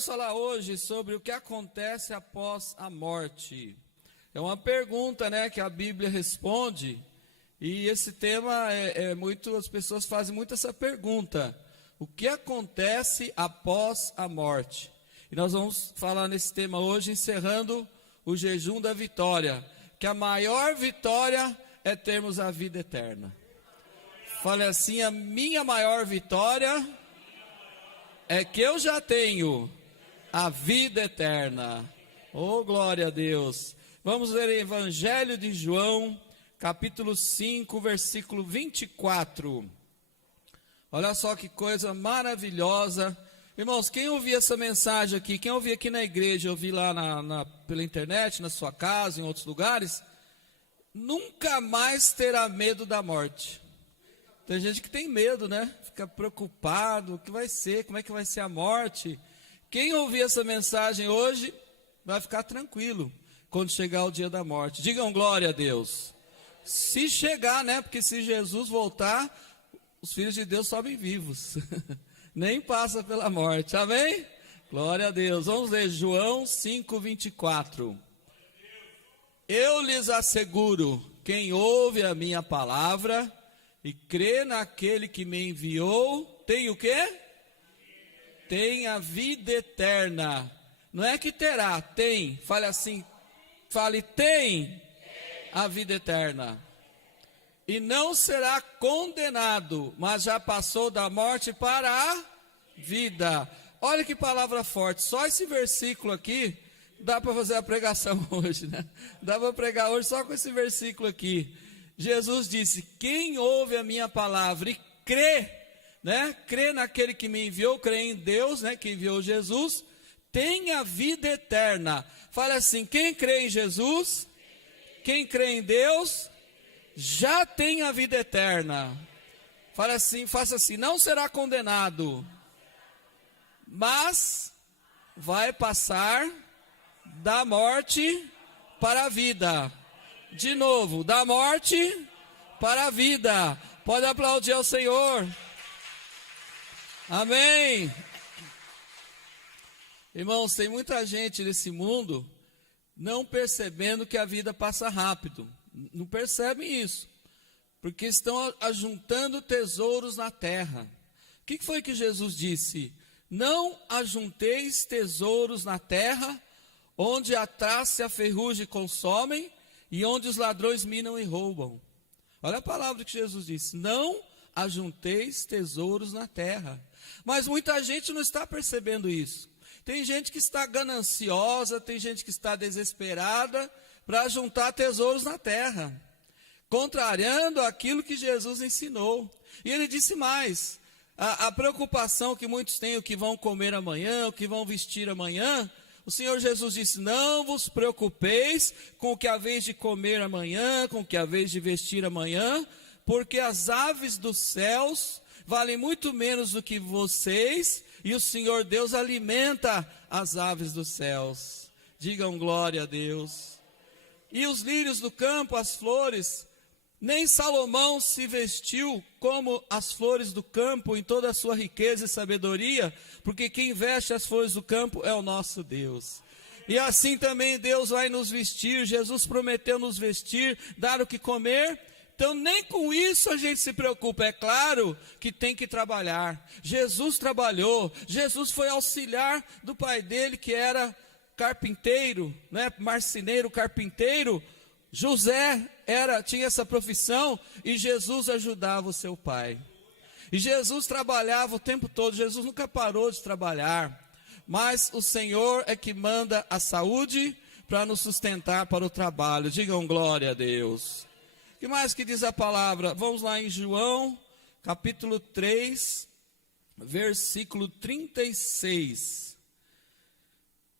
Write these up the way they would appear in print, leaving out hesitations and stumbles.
vamos falar hoje sobre o que acontece após a morte. É uma pergunta, né, que a Bíblia responde, e esse tema as pessoas fazem muito essa pergunta: o que acontece após a morte? E nós vamos falar nesse tema hoje, encerrando o jejum da vitória, que a maior vitória é termos a vida eterna. Fale assim: a minha maior vitória é que eu já tenho a vida eterna. Oh, glória a Deus. Vamos ler o Evangelho de João, capítulo 5, versículo 24. Olha só que coisa maravilhosa. Irmãos, quem ouvia essa mensagem aqui, quem ouvia aqui na igreja, ouvi lá pela internet, na sua casa, em outros lugares, nunca mais terá medo da morte. Tem gente que tem medo, né? Fica preocupado, o que vai ser, como é que vai ser a morte. Quem ouvir essa mensagem hoje, vai ficar tranquilo quando chegar o dia da morte. Digam glória a Deus. Se chegar, né? Porque se Jesus voltar, os filhos de Deus sobem vivos. Nem passa pela morte. Amém? Glória a Deus. Vamos ler João 5, 24. Eu lhes asseguro, quem ouve a minha palavra e crê naquele que me enviou, tem o quê? Tem a vida eterna. Não é que terá, tem. Fale assim, tem a vida eterna. E não será condenado, mas já passou da morte para a vida. Olha que palavra forte. Só esse versículo aqui, dá para fazer a pregação hoje, né? Dá para pregar hoje só com esse versículo aqui. Jesus disse: quem ouve a minha palavra e crê, né? Crê naquele que me enviou, crê em Deus, né? Que enviou Jesus, tem a vida eterna. Fala assim: quem crê em Jesus, quem crê em Deus, já tem a vida eterna. Fala assim, faça assim: não será condenado, mas vai passar da morte para a vida. De novo, da morte para a vida. Pode aplaudir ao Senhor. Amém. Irmãos, tem muita gente nesse mundo não percebendo que a vida passa rápido. Não percebem isso, porque estão ajuntando tesouros na terra. O que foi que Jesus disse? Não ajunteis tesouros na terra, onde a traça e a ferrugem consomem, e onde os ladrões minam e roubam. Olha a palavra que Jesus disse: não ajunteis tesouros na terra. Mas muita gente não está percebendo isso. Tem gente que está gananciosa, tem gente que está desesperada para juntar tesouros na terra, contrariando aquilo que Jesus ensinou. E ele disse mais: a preocupação que muitos têm, o que vão comer amanhã, o que vão vestir amanhã, o Senhor Jesus disse: não vos preocupeis com o que haveis de comer amanhã, com o que haveis de vestir amanhã, porque as aves dos céus valem muito menos do que vocês, e o Senhor Deus alimenta as aves dos céus. Digam glória a Deus. E os lírios do campo, as flores, nem Salomão se vestiu como as flores do campo em toda a sua riqueza e sabedoria, porque quem veste as flores do campo é o nosso Deus. E assim também Deus vai nos vestir. Jesus prometeu nos vestir, dar o que comer. Então nem com isso a gente se preocupa. É claro que tem que trabalhar. Jesus trabalhou, Jesus foi auxiliar do pai dele, que era carpinteiro, né? Marceneiro, carpinteiro. José tinha essa profissão, e Jesus ajudava o seu pai. E Jesus trabalhava o tempo todo. Jesus nunca parou de trabalhar. Mas o Senhor é que manda a saúde para nos sustentar para o trabalho. Digam glória a Deus. O que mais que diz a palavra? Vamos lá em João, capítulo 3, versículo 36.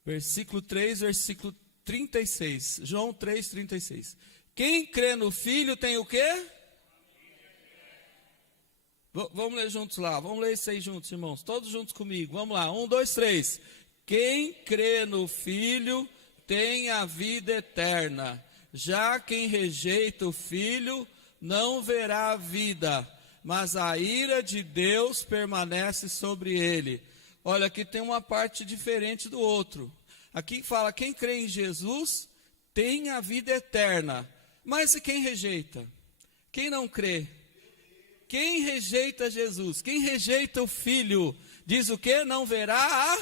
Versículo 3, versículo 36. João 3, 36. Quem crê no Filho tem o quê? Vamos ler juntos lá. Vamos ler isso aí juntos, irmãos. Todos juntos comigo. Vamos lá. 1, 2, 3. Quem crê no Filho tem a vida eterna. Já quem rejeita o Filho não verá a vida, mas a ira de Deus permanece sobre ele. olha, aqui tem uma parte diferente do outro. Aqui fala, quem crê em Jesus tem a vida eterna. Mas e quem rejeita? Quem não crê? Quem rejeita Jesus? Quem rejeita o Filho? Diz o quê? Não verá a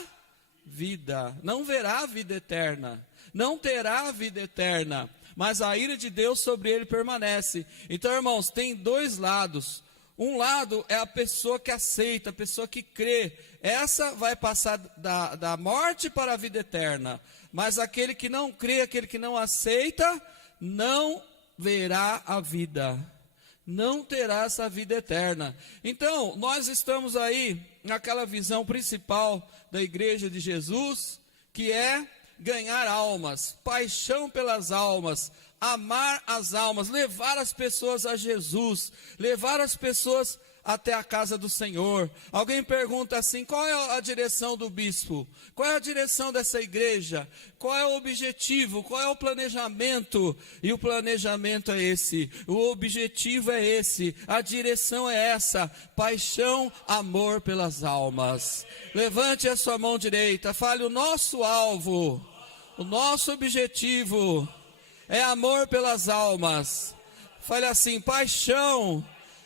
vida. Não verá a vida eterna. Não terá a vida eterna. Mas a ira de Deus sobre ele permanece. Então, irmãos, tem dois lados. Um lado é a pessoa que aceita, a pessoa que crê. Essa vai passar da morte para a vida eterna. Mas aquele que não crê, aquele que não aceita, não verá a vida. Não terá essa vida eterna. Então, nós estamos aí naquela visão principal da igreja de Jesus, que é ganhar almas, paixão pelas almas, amar as almas, levar as pessoas a Jesus, levar as pessoas até a casa do Senhor. Alguém pergunta assim, qual é a direção do bispo? Qual é a direção dessa igreja? Qual é o objetivo? Qual é o planejamento? E o planejamento é esse, o objetivo é esse, a direção é essa, paixão, amor pelas almas. Levante a sua mão direita, fale o nosso alvo, o nosso objetivo é amor pelas almas. Fale assim, paixão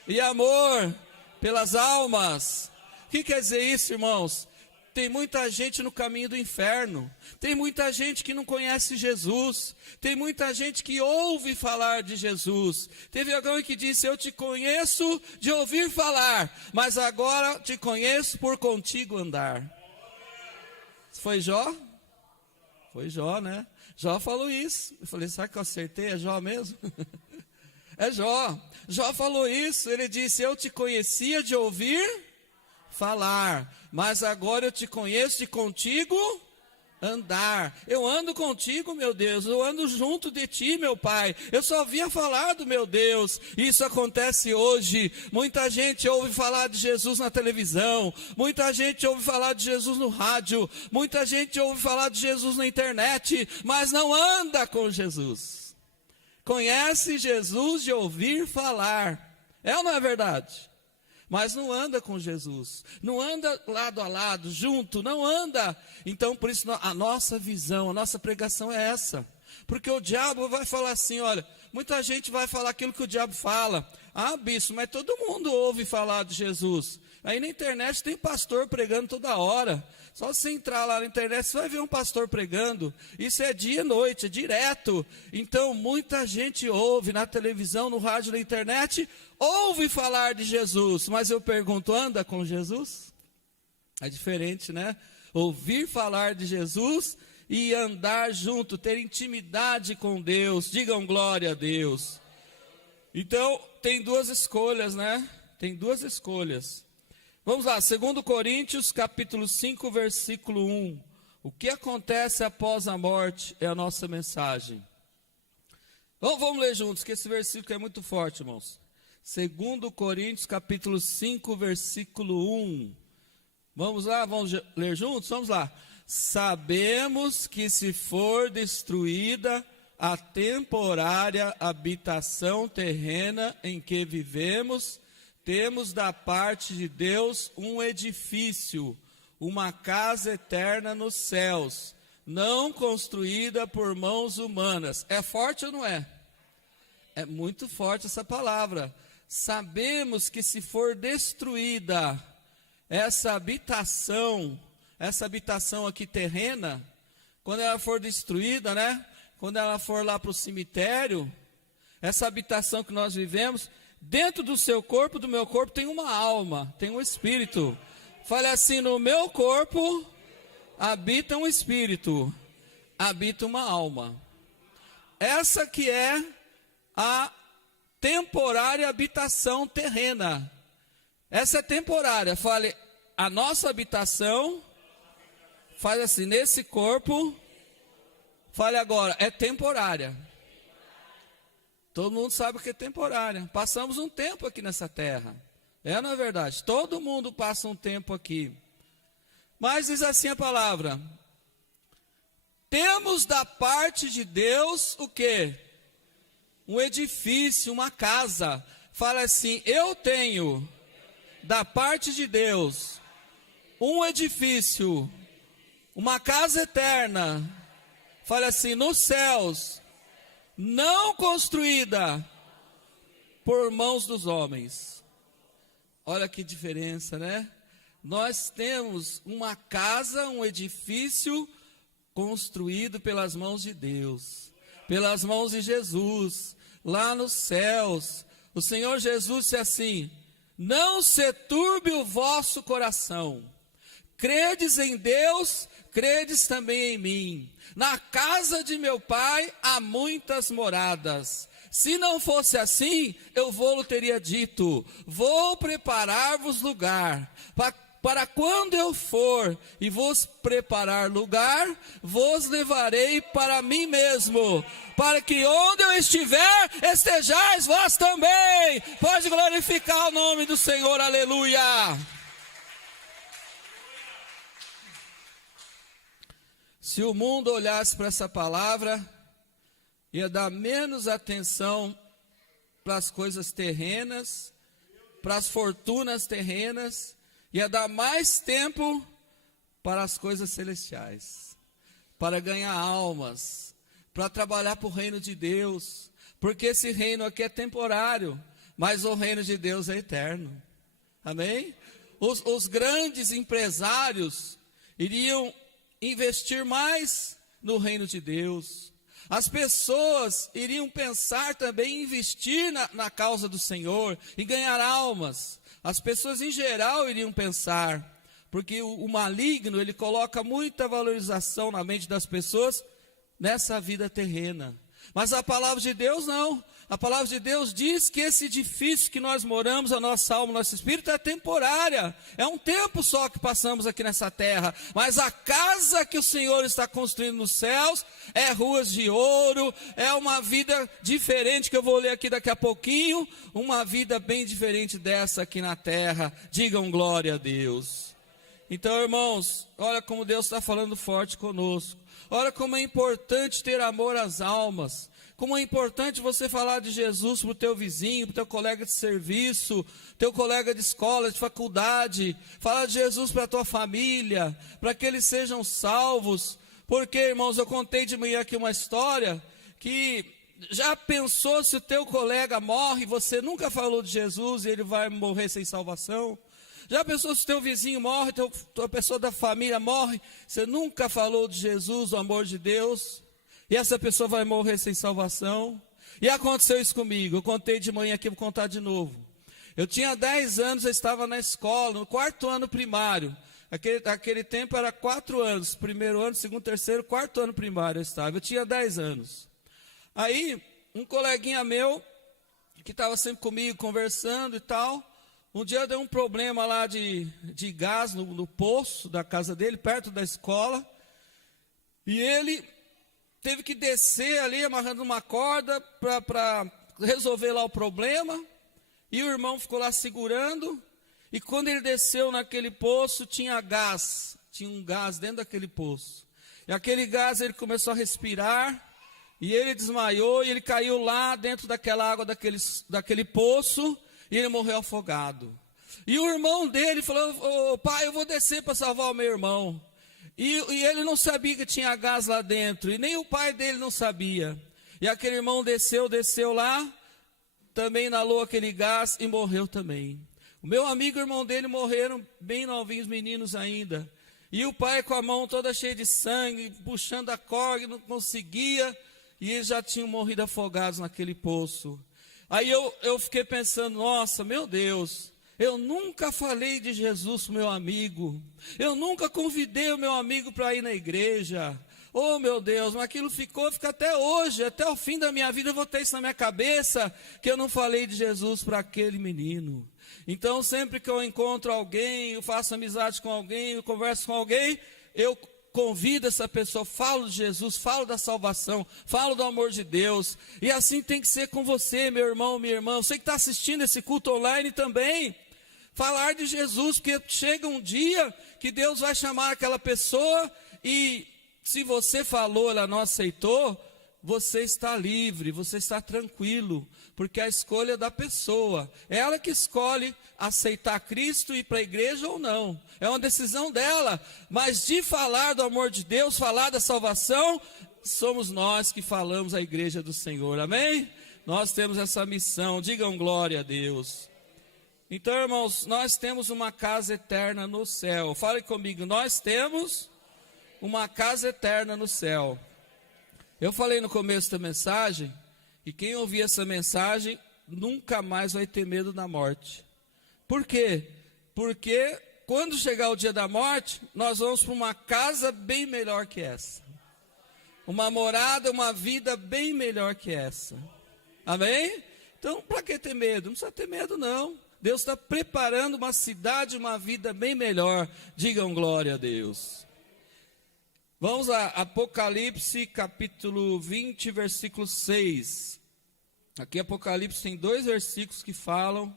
e amor pelas almas. O que quer dizer isso, irmãos? Tem muita gente no caminho do inferno. Tem muita gente que não conhece Jesus. Tem muita gente que ouve falar de Jesus. Teve alguém que disse, eu te conheço de ouvir falar, mas agora te conheço por contigo andar. Foi Jó? Foi Jó, né? Jó falou isso. Eu falei, será que eu acertei? É Jó mesmo? É Jó. Jó falou isso. Ele disse, eu te conhecia de ouvir falar, mas agora eu te conheço de contigo andar. Eu ando contigo, meu Deus. Eu ando junto de ti, meu Pai. Eu só via falar do meu Deus. Isso acontece hoje. Muita gente ouve falar de Jesus na televisão. Muita gente ouve falar de Jesus no rádio. Muita gente ouve falar de Jesus na internet, mas não anda com Jesus. Conhece Jesus de ouvir falar. É ou não é verdade? Mas não anda com Jesus, não anda lado a lado, junto, não anda. Então, por isso, a nossa visão, a nossa pregação é essa. Porque o diabo vai falar assim, olha, muita gente vai falar aquilo que o diabo fala. Ah, bispo, mas todo mundo ouve falar de Jesus. Aí na internet tem pastor pregando toda hora. Só você entrar lá na internet, você vai ver um pastor pregando. Isso é dia e noite, é direto. Então, muita gente ouve na televisão, no rádio, na internet, ouve falar de Jesus. Mas eu pergunto, anda com Jesus? É diferente, né? Ouvir falar de Jesus e andar junto, ter intimidade com Deus. Digam glória a Deus. Então, tem duas escolhas, né? Tem duas escolhas. Vamos lá, 2 Coríntios, capítulo 5, versículo 1. O que acontece após a morte é a nossa mensagem. Vamos ler juntos, que esse versículo é muito forte, irmãos. 2 Coríntios, capítulo 5, versículo 1. Vamos lá, vamos ler juntos? Vamos lá. Sabemos que se for destruída a temporária habitação terrena em que vivemos, temos da parte de Deus um edifício, uma casa eterna nos céus, não construída por mãos humanas. É forte ou não é? É muito forte essa palavra. Sabemos que se for destruída essa habitação aqui terrena, quando ela for destruída, né? Quando ela for lá para o cemitério, essa habitação que nós vivemos, dentro do seu corpo, do meu corpo, tem uma alma, tem um espírito. Fale assim, no meu corpo habita um espírito, habita uma alma. Essa que é a temporária habitação terrena. Essa é temporária. Fale, a nossa habitação, fale assim, nesse corpo, fale agora, é temporária. Todo mundo sabe o que é temporária. Passamos um tempo aqui nessa terra. É, não é verdade? Todo mundo passa um tempo aqui. Mas diz assim a palavra. Temos da parte de Deus o quê? Um edifício, uma casa. Fala assim, eu tenho da parte de Deus um edifício, uma casa eterna, fala assim, nos céus, não construída por mãos dos homens. Olha que diferença, né? Nós temos uma casa, um edifício construído pelas mãos de Deus, pelas mãos de Jesus, lá nos céus. O Senhor Jesus disse assim: não se turbe o vosso coração, credes em Deus, credes também em mim. Na casa de meu Pai há muitas moradas. Se não fosse assim, eu vou-lhe teria dito, vou preparar-vos lugar, para quando eu for e vos preparar lugar, vos levarei para mim mesmo, para que onde eu estiver, estejais vós também. Pode glorificar o nome do Senhor, aleluia. Se o mundo olhasse para essa palavra, ia dar menos atenção para as coisas terrenas, para as fortunas terrenas, ia dar mais tempo para as coisas celestiais, para ganhar almas, para trabalhar para o reino de Deus, porque esse reino aqui é temporário, mas o reino de Deus é eterno. Amém? Os grandes empresários iriam investir mais no reino de Deus. As pessoas iriam pensar também em investir na causa do Senhor e ganhar almas. As pessoas em geral iriam pensar, porque o maligno, ele coloca muita valorização na mente das pessoas nessa vida terrena. Mas a palavra de Deus não. A palavra de Deus diz que esse edifício que nós moramos, a nossa alma, o nosso espírito, é temporária. É um tempo só que passamos aqui nessa terra. Mas a casa que o Senhor está construindo nos céus é ruas de ouro, é uma vida diferente, que eu vou ler aqui daqui a pouquinho. Uma vida bem diferente dessa aqui na terra. Digam glória a Deus. Então, irmãos, olha como Deus está falando forte conosco. Olha como é importante ter amor às almas. Como é importante você falar de Jesus para o teu vizinho, para o teu colega de serviço, teu colega de escola, de faculdade. Falar de Jesus para a tua família, para que eles sejam salvos. Porque, irmãos, eu contei de manhã aqui uma história que já pensou se o teu colega morre, você nunca falou de Jesus e ele vai morrer sem salvação? Já pensou se o teu vizinho morre, tua pessoa da família morre, você nunca falou de Jesus, o amor de Deus? E essa pessoa vai morrer sem salvação. E aconteceu isso comigo. Eu contei de manhã aqui, vou contar de novo. Eu tinha 10 anos, eu estava na escola, no 4º ano primário. Aquele tempo era 4 anos. 1º ano, 2º, 3º, 4º ano primário eu estava. Eu tinha 10 anos. Aí, um coleguinha meu, que estava sempre comigo, conversando e tal. Um dia deu um problema lá de gás no poço da casa dele, perto da escola. E ele teve que descer ali, amarrando uma corda para resolver lá o problema. E o irmão ficou lá segurando. E quando ele desceu naquele poço, tinha gás. Tinha um gás dentro daquele poço. E aquele gás ele começou a respirar. E ele desmaiou e ele caiu lá dentro daquela água daquele poço. E ele morreu afogado. E o irmão dele falou: pai, eu vou descer para salvar o meu irmão. E ele não sabia que tinha gás lá dentro, e nem o pai dele não sabia. E aquele irmão desceu lá, também inalou aquele gás e morreu também. O meu amigo e o irmão dele morreram bem novinhos, meninos ainda. E o pai com a mão toda cheia de sangue, puxando a corda, não conseguia, e eles já tinham morrido afogados naquele poço. Aí eu fiquei pensando, nossa, meu Deus, eu nunca falei de Jesus para o meu amigo. Eu nunca convidei o meu amigo para ir na igreja. Oh, meu Deus, mas aquilo fica até hoje, até o fim da minha vida eu vou ter isso na minha cabeça, que eu não falei de Jesus para aquele menino. Então, sempre que eu encontro alguém, eu faço amizade com alguém, eu converso com alguém, eu convido essa pessoa, falo de Jesus, falo da salvação, falo do amor de Deus. E assim tem que ser com você, meu irmão, minha irmã. Você que está assistindo esse culto online também. Falar de Jesus, porque chega um dia que Deus vai chamar aquela pessoa e se você falou, ela não aceitou, você está livre, você está tranquilo, porque a escolha é da pessoa. É ela que escolhe aceitar Cristo e ir para a igreja ou não. É uma decisão dela. Mas de falar do amor de Deus, falar da salvação, somos nós que falamos a igreja do Senhor. Amém? Nós temos essa missão. Digam glória a Deus. Então, irmãos, nós temos uma casa eterna no céu. Fale comigo, nós temos uma casa eterna no céu. Eu falei no começo da mensagem, e quem ouvir essa mensagem nunca mais vai ter medo da morte. Por quê? Porque quando chegar o dia da morte, nós vamos para uma casa bem melhor que essa. Uma morada, uma vida bem melhor que essa. Amém? Então, para que ter medo? Não precisa ter medo, não. Deus está preparando uma cidade, uma vida bem melhor. Digam glória a Deus. Vamos a Apocalipse capítulo 20, versículo 6. Aqui Apocalipse tem 2 versículos que falam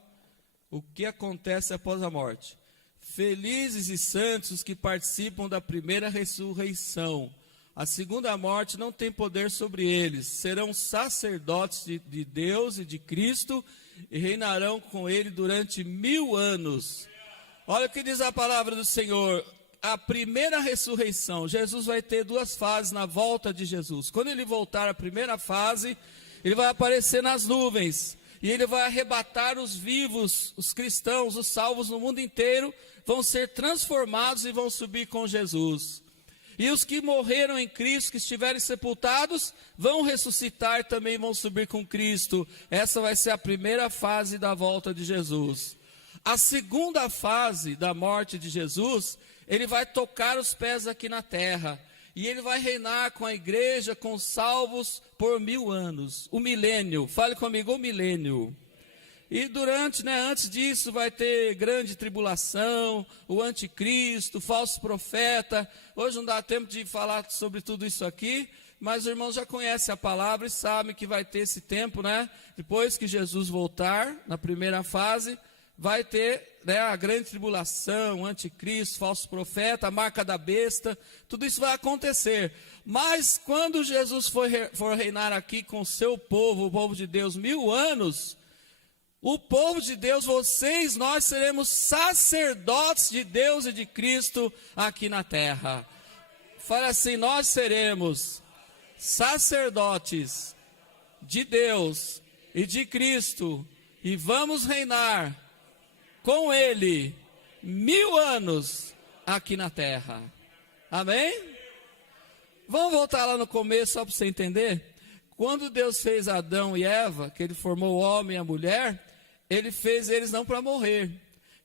o que acontece após a morte. Felizes e santos os que participam da primeira ressurreição. A segunda morte não tem poder sobre eles. Serão sacerdotes de Deus e de Cristo e reinarão com ele durante 1000 anos. Olha o que diz a palavra do Senhor. A primeira ressurreição, Jesus vai ter 2 fases na volta de Jesus. Quando ele voltar a primeira fase, ele vai aparecer nas nuvens. E ele vai arrebatar os vivos, os cristãos, os salvos no mundo inteiro, vão ser transformados e vão subir com Jesus. E os que morreram em Cristo, que estiverem sepultados, vão ressuscitar e também vão subir com Cristo. Essa vai ser a primeira fase da volta de Jesus. A segunda fase da morte de Jesus, ele vai tocar os pés aqui na terra. E ele vai reinar com a igreja, com os salvos, por 1000 anos. O milênio, fale comigo, o milênio. E antes disso, vai ter grande tribulação, o anticristo, o falso profeta. Hoje não dá tempo de falar sobre tudo isso aqui, mas os irmãos já conhecem a palavra e sabem que vai ter esse tempo, né? Depois que Jesus voltar, na primeira fase, vai ter a grande tribulação, o anticristo, falso profeta, a marca da besta, tudo isso vai acontecer. Mas quando Jesus for reinar aqui com o seu povo, o povo de Deus, 1000 anos, o povo de Deus, nós seremos sacerdotes de Deus e de Cristo aqui na terra. Fala assim, nós seremos sacerdotes de Deus e de Cristo e vamos reinar com Ele 1000 anos aqui na terra. Amém? Vamos voltar lá no começo só para você entender. Quando Deus fez Adão e Eva, que Ele formou o homem e a mulher, Ele fez eles não para morrer,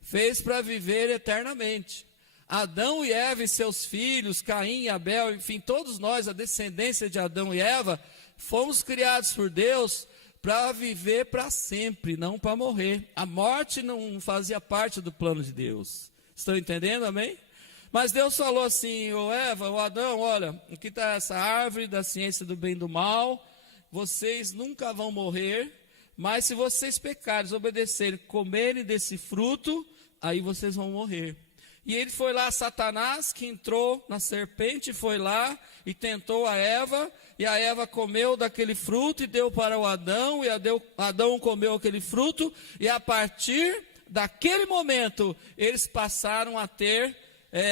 fez para viver eternamente. Adão e Eva e seus filhos, Caim e Abel, enfim, todos nós, a descendência de Adão e Eva, fomos criados por Deus para viver para sempre, não para morrer. A morte não fazia parte do plano de Deus. Estão entendendo, amém? Mas Deus falou assim, ô Eva, ô Adão, olha, aqui está essa árvore da ciência do bem e do mal, vocês nunca vão morrer, mas se vocês pecarem, desobedecerem, comerem desse fruto, aí vocês vão morrer. E ele foi lá, Satanás, que entrou na serpente, foi lá e tentou a Eva, e a Eva comeu daquele fruto e deu para o Adão, e Adão comeu aquele fruto, e a partir daquele momento, eles passaram a ter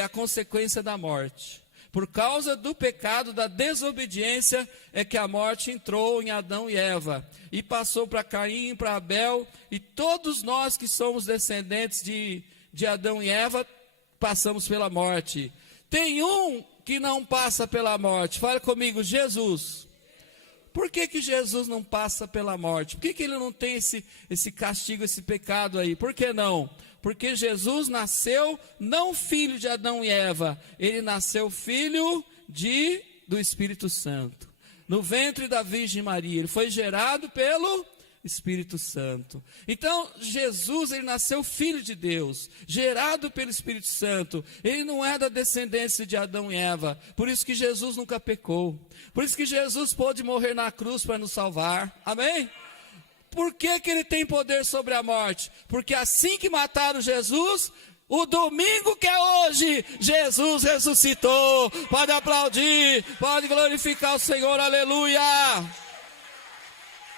a consequência da morte. Por causa do pecado, da desobediência, é que a morte entrou em Adão e Eva, e passou para Caim, para Abel, e todos nós que somos descendentes de Adão e Eva, passamos pela morte. Tem um que não passa pela morte, fala comigo, Jesus. Por que Jesus não passa pela morte? Por que ele não tem esse castigo, esse pecado aí? Por que não? Porque Jesus nasceu não filho de Adão e Eva, ele nasceu filho do Espírito Santo. No ventre da Virgem Maria, ele foi gerado pelo Espírito Santo. Então, Jesus, ele nasceu filho de Deus, gerado pelo Espírito Santo. Ele não é da descendência de Adão e Eva. Por isso que Jesus nunca pecou. Por isso que Jesus pôde morrer na cruz para nos salvar. Amém? Por que ele tem poder sobre a morte? Porque assim que mataram Jesus, O domingo que é hoje, Jesus ressuscitou. Pode aplaudir, pode glorificar o Senhor, aleluia.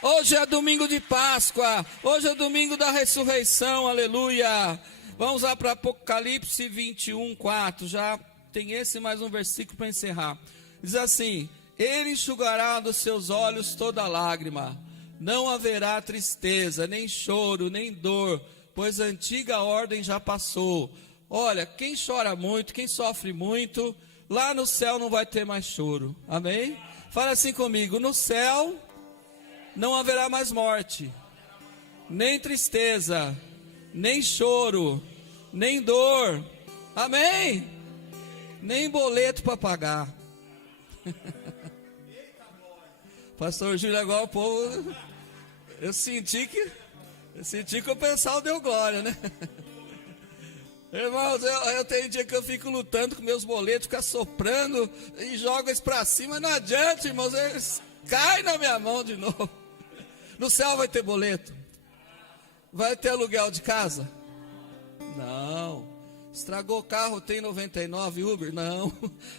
Hoje é domingo de Páscoa, hoje é domingo da ressurreição, aleluia. Vamos lá para Apocalipse 21, 4, já tem esse mais um versículo para encerrar. Diz assim: Ele enxugará dos seus olhos toda lágrima, não haverá tristeza, nem choro, nem dor, pois a antiga ordem já passou. Olha, quem chora muito, quem sofre muito, lá no céu não vai ter mais choro, amém? Fala assim comigo: no céu não haverá mais morte, nem tristeza, nem choro, nem dor, amém? Nem boleto para pagar. Pastor Júlio, agora o povo, eu senti que o pessoal deu glória, né? Irmãos, eu tenho dia que eu fico lutando com meus boletos, ficar soprando e jogo eles para cima, não adianta, irmãos, eles caem na minha mão de novo. No céu vai ter boleto? Vai ter aluguel de casa? Não. Estragou o carro, tem 99 Uber? Não.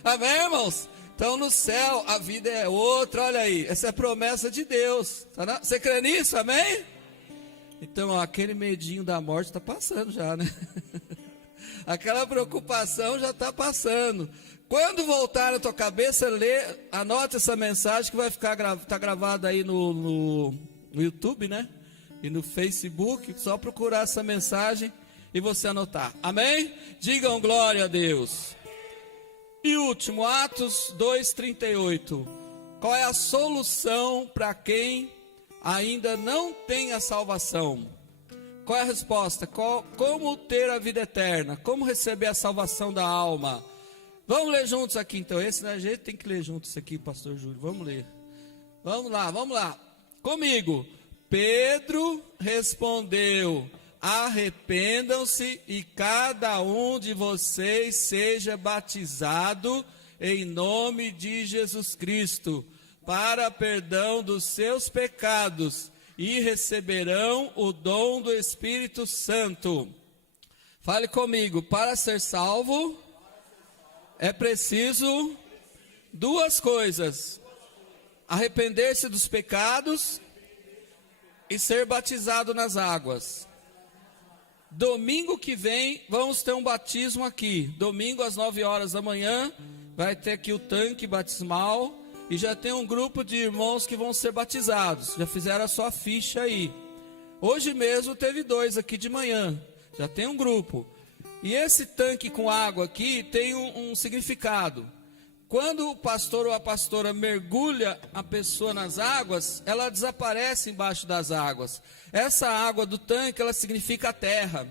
Amém, irmãos? Então no céu a vida é outra, olha aí, essa é a promessa de Deus. Você crê nisso, amém? Então, ó, aquele medinho da morte está passando já, né? Aquela preocupação já está passando. Quando voltar na tua cabeça, anota essa mensagem que vai ficar tá gravada aí no YouTube, né? E no Facebook, só procurar essa mensagem e você anotar. Amém? Digam glória a Deus. E último, Atos 2:38. Qual é a solução para quem ainda não tem a salvação? Qual é a resposta? Como ter a vida eterna? Como receber a salvação da alma? Vamos ler juntos aqui então. Esse né, a gente tem que ler juntos aqui, pastor Júlio. Vamos ler. Vamos lá. Comigo. Pedro respondeu: arrependam-se e cada um de vocês seja batizado em nome de Jesus Cristo, para perdão dos seus pecados, e receberão o dom do Espírito Santo. Fale comigo: para ser salvo, é preciso duas coisas: arrepender-se dos pecados e ser batizado nas águas. Domingo que vem, vamos ter um batismo aqui. Domingo às 9 horas da manhã, vai ter aqui o tanque batismal. E já tem um grupo de irmãos que vão ser batizados. Já fizeram a sua ficha aí. Hoje mesmo teve 2 aqui de manhã. Já tem um grupo. E esse tanque com água aqui tem um significado. Quando o pastor ou a pastora mergulha a pessoa nas águas, ela desaparece embaixo das águas. Essa água do tanque, ela significa a terra.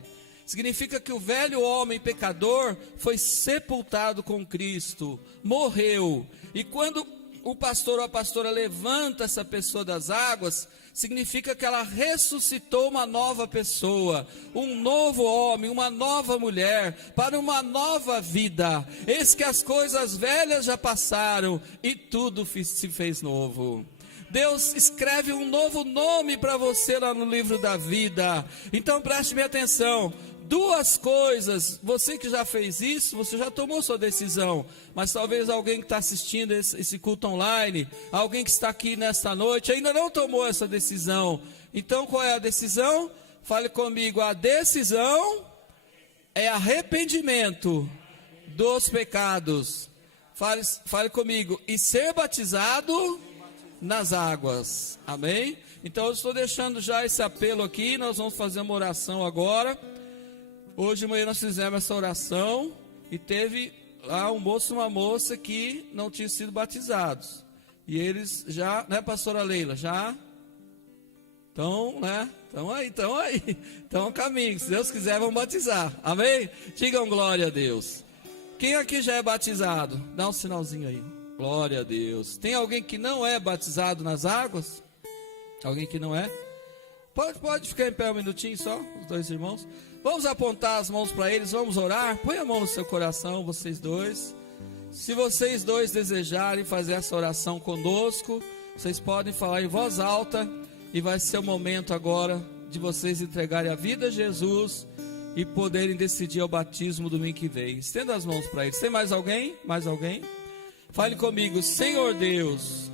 Significa que o velho homem pecador foi sepultado com Cristo, morreu. E quando o pastor ou a pastora levanta essa pessoa das águas, significa que ela ressuscitou uma nova pessoa, um novo homem, uma nova mulher, para uma nova vida. Eis que as coisas velhas já passaram e tudo se fez novo. Deus escreve um novo nome para você lá no livro da vida. Então preste bem atenção. 2 coisas, você que já fez isso, você já tomou sua decisão, mas talvez alguém que está assistindo esse culto online, alguém que está aqui nesta noite, ainda não tomou essa decisão. Então qual é a decisão? Fale comigo: a decisão é arrependimento dos pecados. Fale comigo: e ser batizado nas águas, amém? Então eu estou deixando já esse apelo aqui, nós vamos fazer uma oração agora. Hoje de manhã nós fizemos essa oração e teve lá um moço e uma moça que não tinham sido batizados. E eles já, né, pastora Leila, já estão, né, estão a caminho. Se Deus quiser, vão batizar, amém? Digam glória a Deus. Quem aqui já é batizado? Dá um sinalzinho aí. Glória a Deus. Tem alguém que não é batizado nas águas? Alguém que não é? Pode ficar em pé um minutinho só, os 2 irmãos. Vamos apontar as mãos para eles, vamos orar. Põe a mão no seu coração, vocês 2. Se vocês 2 desejarem fazer essa oração conosco, vocês podem falar em voz alta. E vai ser o momento agora de vocês entregarem a vida a Jesus e poderem decidir o batismo domingo que vem. Estenda as mãos para eles. Tem mais alguém? Mais alguém? Fale comigo. Senhor Deus,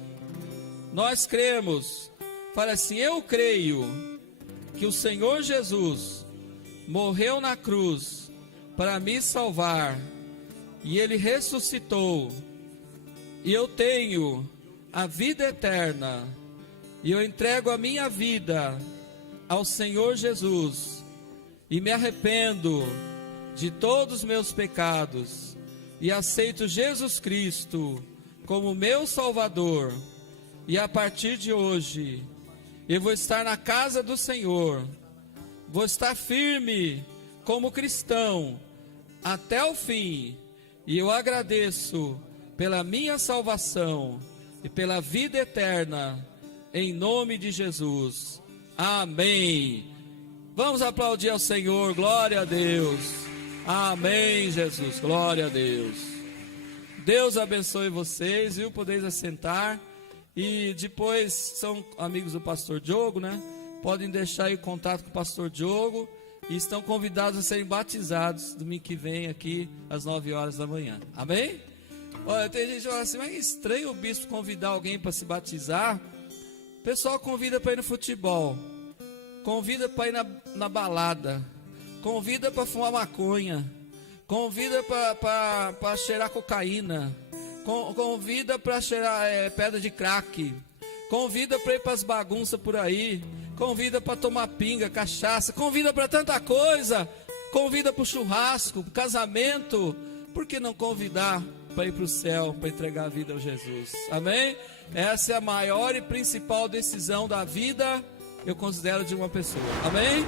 nós cremos. Fale assim: eu creio que o Senhor Jesus morreu na cruz para me salvar, e Ele ressuscitou, e eu tenho a vida eterna, e eu entrego a minha vida ao Senhor Jesus, e me arrependo de todos os meus pecados, e aceito Jesus Cristo como meu Salvador, e a partir de hoje, eu vou estar na casa do Senhor, vou estar firme como cristão até o fim, e eu agradeço pela minha salvação e pela vida eterna, em nome de Jesus. Amém. Vamos aplaudir ao Senhor, glória a Deus. Amém, Jesus, glória a Deus. Deus abençoe vocês, viu? Podeis assentar. E depois, são amigos do pastor Diogo, né? Podem deixar aí o contato com o pastor Diogo. E estão convidados a serem batizados domingo que vem aqui às 9 horas da manhã. Amém? Olha, tem gente que fala assim: mas é estranho o bispo convidar alguém para se batizar. O pessoal convida para ir no futebol, convida para ir na balada, convida para fumar maconha, convida para cheirar cocaína, convida para cheirar pedra de crack, convida para ir para as bagunças por aí, convida para tomar pinga, cachaça, convida para tanta coisa, convida para o churrasco, para o casamento. Por que não convidar para ir para o céu, para entregar a vida a Jesus? Amém? Essa é a maior e principal decisão da vida, eu considero, de uma pessoa. Amém?